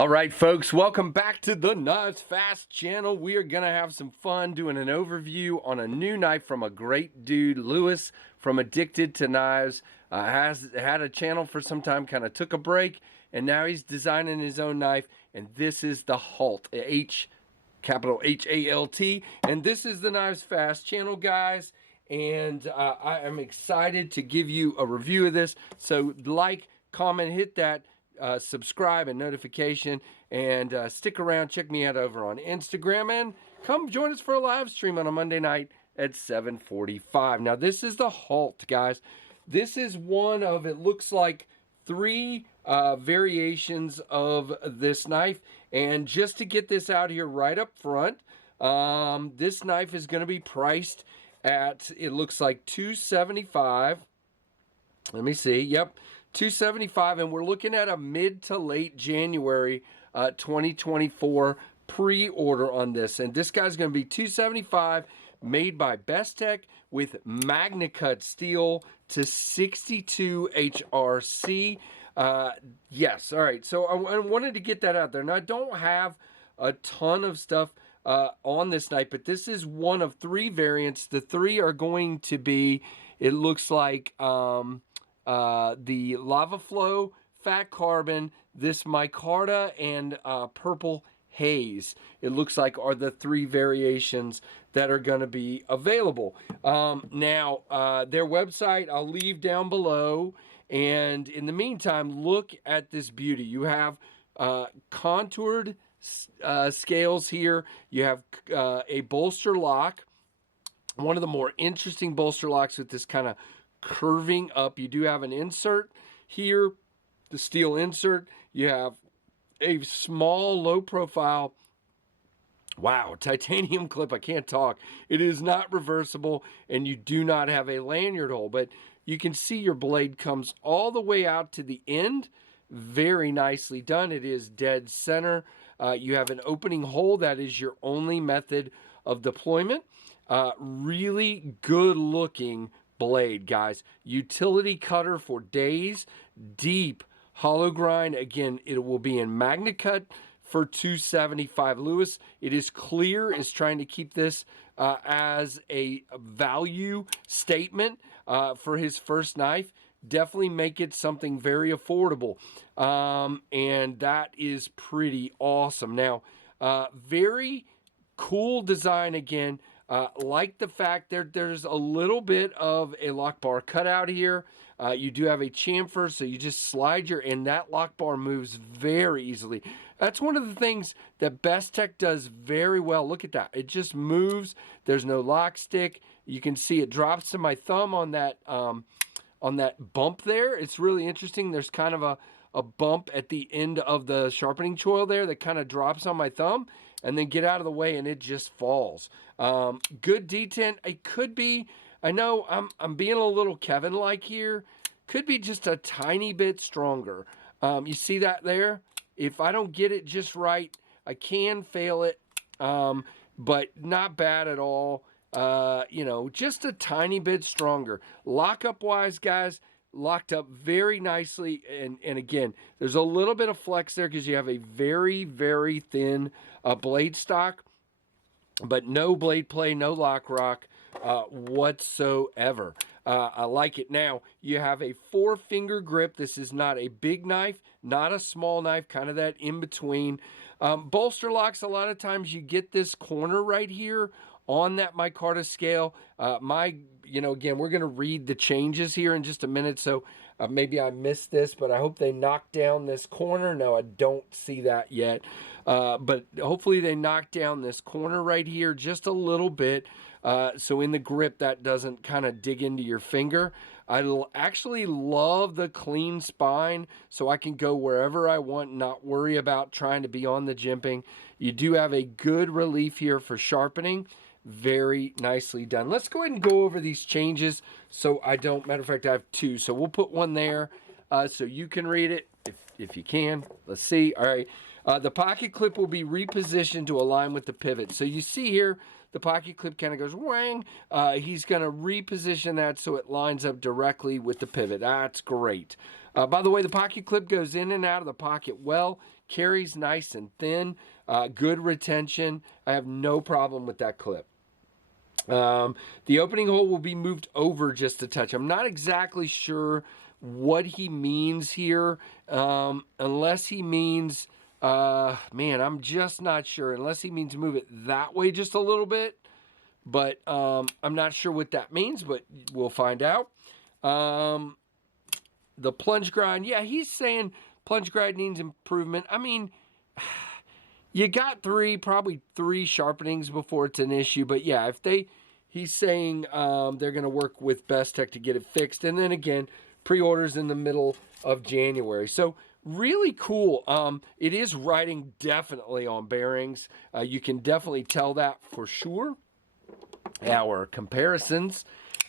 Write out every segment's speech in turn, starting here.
All right, folks, welcome back to the KnivesFAST channel. We are going to have some fun doing an overview on a new knife from a great dude, Lewis from Addicted to Knives. Has had a channel for some time, kind of took a break, and now he's designing his own knife, and this is the Halt, capital H-A-L-T, and this is the KnivesFAST channel, guys, and I am excited to give you a review of this, so like, comment, hit that subscribe and notification, and stick around. Check me out over on Instagram, and come join us for a live stream on a Monday night at 7:45. Now, this is the Halt, guys. This is one of, it looks like, 3 variations of this knife. And just to get this out here right up front, this knife is going to be priced at, it looks like, $275. Let me see. Yep. $275, and we're looking at a mid to late January 2024 pre-order on this. And this guy's going to be $275, made by Bestech with MagnaCut steel to 62 HRC. Yes, all right. So I wanted to get that out there. Now, I don't have a ton of stuff on this knife, but this is one of 3 variants. The 3 are going to be, it looks like, the Lava Flow, Fat Carbon, this Micarta, and Purple Haze, it looks like, are the 3 variations that are going to be available. Now, their website I'll leave down below, and in the meantime, look at this beauty. You have contoured scales here. You have a bolster lock, one of the more interesting bolster locks with this kind of curving up. You do have an insert here, the steel insert. You have a small low profile, wow, titanium clip. I can't talk. It is not reversible, and you do not have a lanyard hole, but you can see your blade comes all the way out to the end. Very nicely done. It is dead center. You have an opening hole. That is your only method of deployment. Really good looking blade, guys. Utility cutter for days. Deep hollow grind. Again, it will be in MagnaCut for $275. Lewis, it is clear, is trying to keep this as a value statement for his first knife. Definitely make it something very affordable, and that is pretty awesome. Now, very cool design again. Like the fact there's a little bit of a lock bar cutout here. You do have a chamfer, so you just slide and that lock bar moves very easily. That's one of the things that Bestech does very well. Look at that. It just moves. There's no lock stick. You can see it drops to my thumb on that bump there. It's really interesting. There's kind of a bump at the end of the sharpening choil there that kind of drops on my thumb, and then get out of the way, and it just falls. Good detent. It could be, I know I'm being a little Kevin-like here, could be just a tiny bit stronger. You see that there? If I don't get it just right, I can fail it, but not bad at all. You know, just a tiny bit stronger. Lockup-wise, guys, locked up very nicely, and again, there's a little bit of flex there because you have a very, very thin blade stock, but no blade play, no lock rock whatsoever. I like it. Now, you have a 4-finger grip. This is not a big knife, not a small knife, kind of that in between. Bolster locks, a lot of times you get this corner right here on that micarta scale. Again, we're going to read the changes here in just a minute, so maybe I missed this, but I hope they knock down this corner. No, I don't see that yet, but hopefully they knock down this corner right here just a little bit, so in the grip that doesn't kind of dig into your finger. I actually love the clean spine, so I can go wherever I want, not worry about trying to be on the jimping. You do have a good relief here for sharpening. Very nicely done. Let's go ahead and go over these changes so I don't, matter of fact, I have 2, so we'll put one there so you can read it if you can. Let's see. All right. The pocket clip will be repositioned to align with the pivot. So you see here, the pocket clip kind of goes whang. He's going to reposition that so it lines up directly with the pivot. That's great. By the way, the pocket clip goes in and out of the pocket well, carries nice and thin, good retention. I have no problem with that clip. The opening hole will be moved over just a touch. I'm not exactly sure what he means here, unless he means, man, I'm just not sure. Unless he means move it that way just a little bit. But I'm not sure what that means, but we'll find out. The plunge grind, yeah, he's saying plunge grind needs improvement. I mean, you got probably three sharpenings before it's an issue. But yeah, he's saying they're going to work with Bestech to get it fixed. And then again, pre-orders in the middle of January. So really cool. It is riding definitely on bearings. You can definitely tell that for sure. Our comparisons,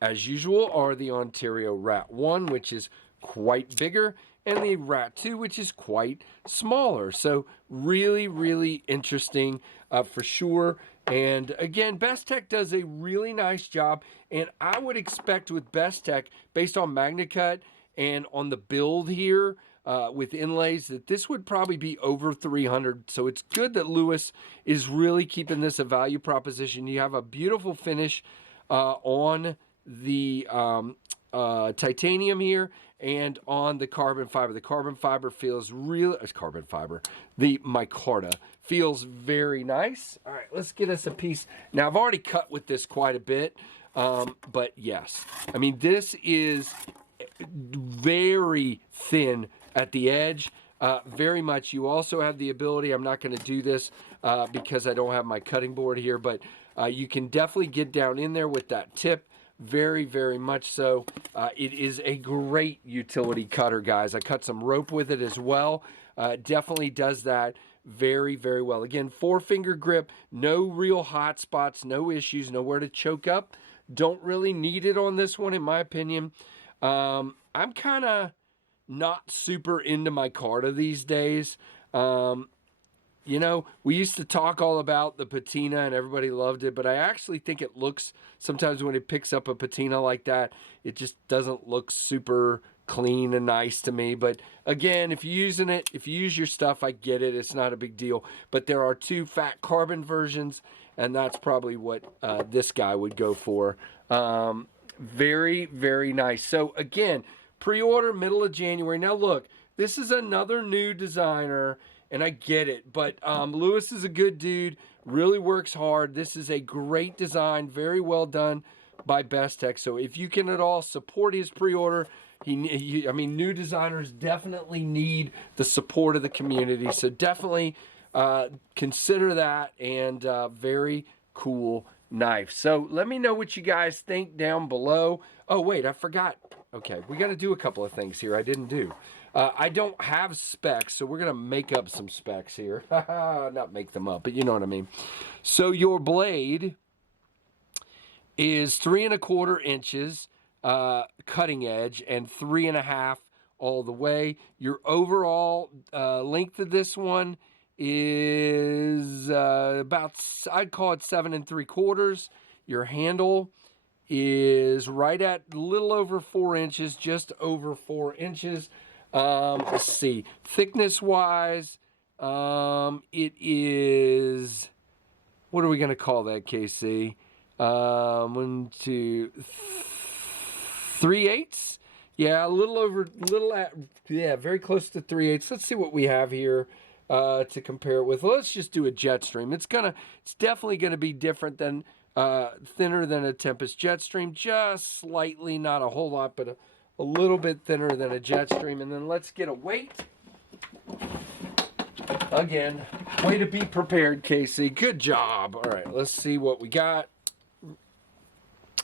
as usual, are the Ontario Rat 1, which is quite bigger, and the Rat 2, which is quite smaller. So really, really interesting for sure. And again, Bestech does a really nice job, and I would expect with Bestech, based on MagnaCut and on the build here with inlays, that this would probably be over 300. So it's good that Lewis is really keeping this a value proposition. You have a beautiful finish on the titanium here and on the carbon fiber. The carbon fiber feels real, the micarta feels very nice. All right, let's get us a piece. Now, I've already cut with this quite a bit, but yes, I mean, this is very thin at the edge, very much. You also have the ability, I'm not going to do this because I don't have my cutting board here, but you can definitely get down in there with that tip. Very, very much so. It is a great utility cutter, guys. I cut some rope with it as well. Definitely does that very, very well. Again, 4-finger grip, no real hot spots, no issues, nowhere to choke up. Don't really need it on this one, in my opinion. I'm kind of not super into micarta these days. You know, we used to talk all about the patina and everybody loved it, but I actually think it looks, sometimes when it picks up a patina like that, it just doesn't look super clean and nice to me. But again, if you're using it, if you use your stuff, I get it. It's not a big deal. But there are 2 fat carbon versions, and that's probably what this guy would go for. Very, very nice. So again, pre-order middle of January. Now look, this is another new designer, and I get it, but Lewis is a good dude, really works hard. This is a great design, very well done by Bestech. So if you can at all support his pre-order, I mean, new designers definitely need the support of the community. So definitely consider that, and very cool knife. So let me know what you guys think down below. Oh, wait, I forgot. Okay, we got to do a couple of things here I didn't do. I don't have specs, so we're going to make up some specs here. Not make them up, but you know what I mean. So your blade is 3 1/4 inches cutting edge and 3 1/2 all the way. Your overall length of this one is about, I'd call it 7 3/4. Your handle is right at a little over 4 inches, just over 4 inches. Let's see, thickness wise, it is, what are we going to call that, KC? 1, 2, 3/8. Yeah, a little over, yeah, very close to 3/8. Let's see what we have here to compare it with. Well, let's just do a Jetstream. It's definitely gonna be different than, thinner than a Tempest Jetstream, just slightly, not a whole lot, but a little bit thinner than a Jetstream. And then let's get a weight. Again, way to be prepared, Casey. Good job. All right, let's see what we got.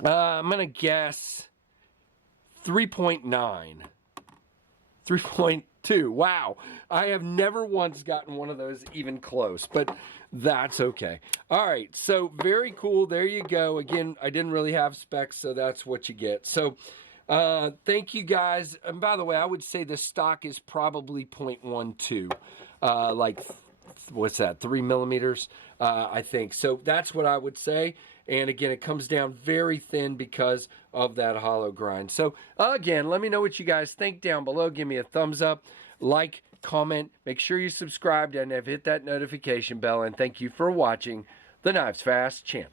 I'm going to guess 3.9. 3.2. Wow. I have never once gotten one of those even close, but that's okay. All right, so very cool. There you go. Again, I didn't really have specs, so that's what you get. So thank you guys. And by the way, I would say the stock is probably 0.12, like what's that, 3 millimeters, I think. So that's what I would say. And again, it comes down very thin because of that hollow grind. So again, let me know what you guys think down below. Give me a thumbs up, like, comment, make sure you subscribed and have hit that notification bell. And thank you for watching the KnivesFAST channel.